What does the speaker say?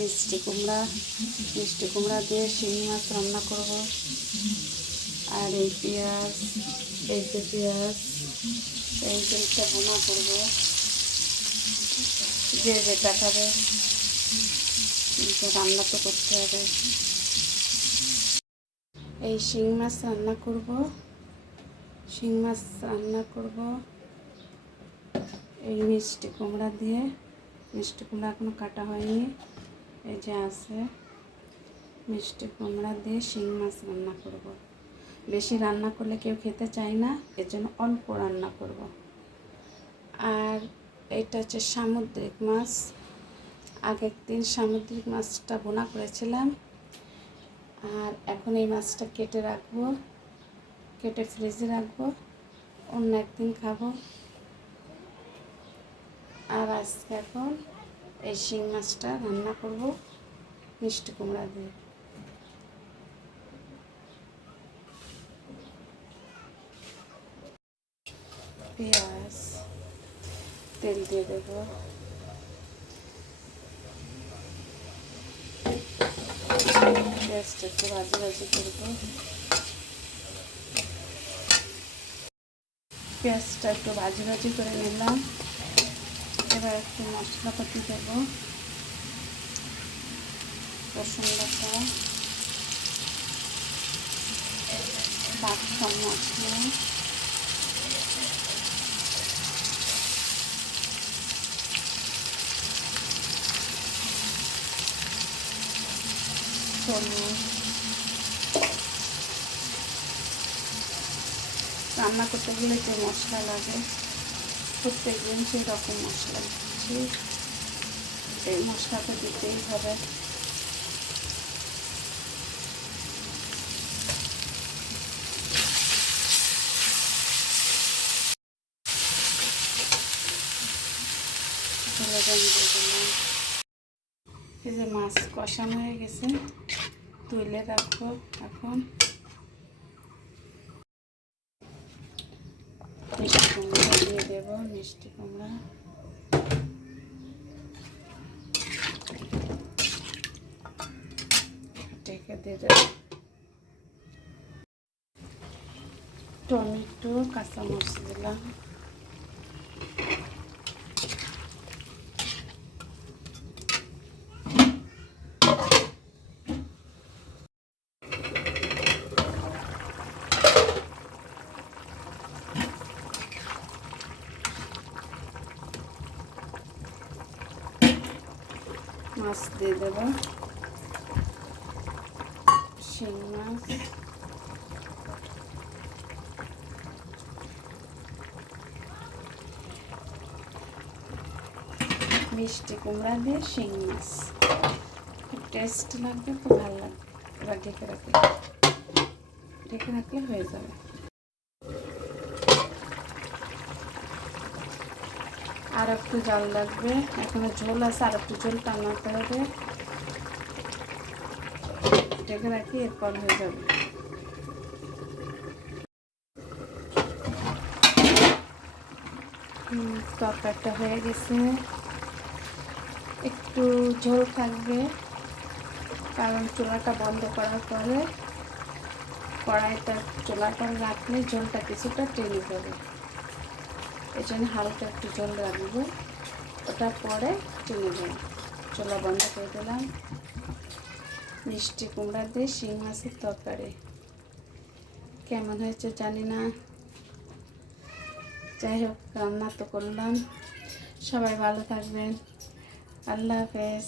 মিষ্টি কুমড়া দিয়ে শিঙি মাছ রান্না করব। আর এই পেঁয়াজ, এই যে পেঁয়াজ, এই তেলটা বোনা করবো। যে যেটা খাবে কিন্তু রান্না তো করতে হবে। এই শিঙি মাছ রান্না করব, এই মিষ্টি কুমড়া দিয়ে। মিষ্টি কুমড়া এখনো কাটা হয়নি, এই যে আছে। মিষ্টি কুমড়া দিয়ে শিঙি মাছ রান্না করব। বেশি রান্না করলে কেউ খেতে চায় না, এর জন্য অল্প রান্না করব। আর এটা হচ্ছে সামুদ্রিক মাছ। আগের দিন সামুদ্রিক মাছটা বোনা করেছিলাম, আর এখন এই মাছটা কেটে রাখবো, কেটে ফ্রিজে রাখবো, অন্য একদিন খাবো। আর আজকে এখন এই শিঙি মাছটা রান্না করব মিষ্টি কুমড়া দিয়ে। পেঁয়াজ, তেল দিয়ে দেবো। পেঁয়াজটা একটু ভাজি করবো। পেঁয়াজটা একটু ভাজি করে নিলাম। এবার একটু মশলাপাতি দেব। রসুন বাটা, 5 চামচ, রান্না করতে গেলে যে মশলা লাগে প্রত্যেকদিন সেই রকম মশলা দিচ্ছি, এই মশলাটা দিতেই হবে। এই যে মাছ কষানো হয়ে গেছে, তুলে রাখবো। এখন মিষ্টি কুমড়া দিয়ে দেবো। মিষ্টি কুমড়া ঢেকে দিয়ে দেবো। টমেটো, কাঁচামরিচ দিলাম। মাছ দিয়ে দেবো, শিঙি মাছ। মিষ্টি কুমড়া দিয়ে শিঙি মাছ খুব টেস্ট লাগবে, খুব ভালো লাগবে। এবার ঢেকে রাখলে হয়ে যাবে। আর একটু জল লাগবে, এখনো ঝোল আছে, আর একটু ঝোল টানাতে হবে। ঢেকে রাখি, এরপর হয়ে যাবে। তরকারিটা হয়ে গেছে, একটু ঝোল থাকবে, কারণ চুলাটা বন্ধ করার পরে কড়াইটা চুলার পরে রাখলে ঝোলটা কিছুটা টেনে যাবে। এই জন্য হালকা একটু ঝোল রাখবো, ওটা পরে টেনে যাবে। চুলা বন্ধ করে দিলাম। মিষ্টি কুমড়া দিয়ে শিঙি মাছের তরকারি কেমন হয়েছে জানি না, যাই হোক রান্না তো করলাম। সবাই ভালো থাকবেন, আল্লাহ হাফেজ।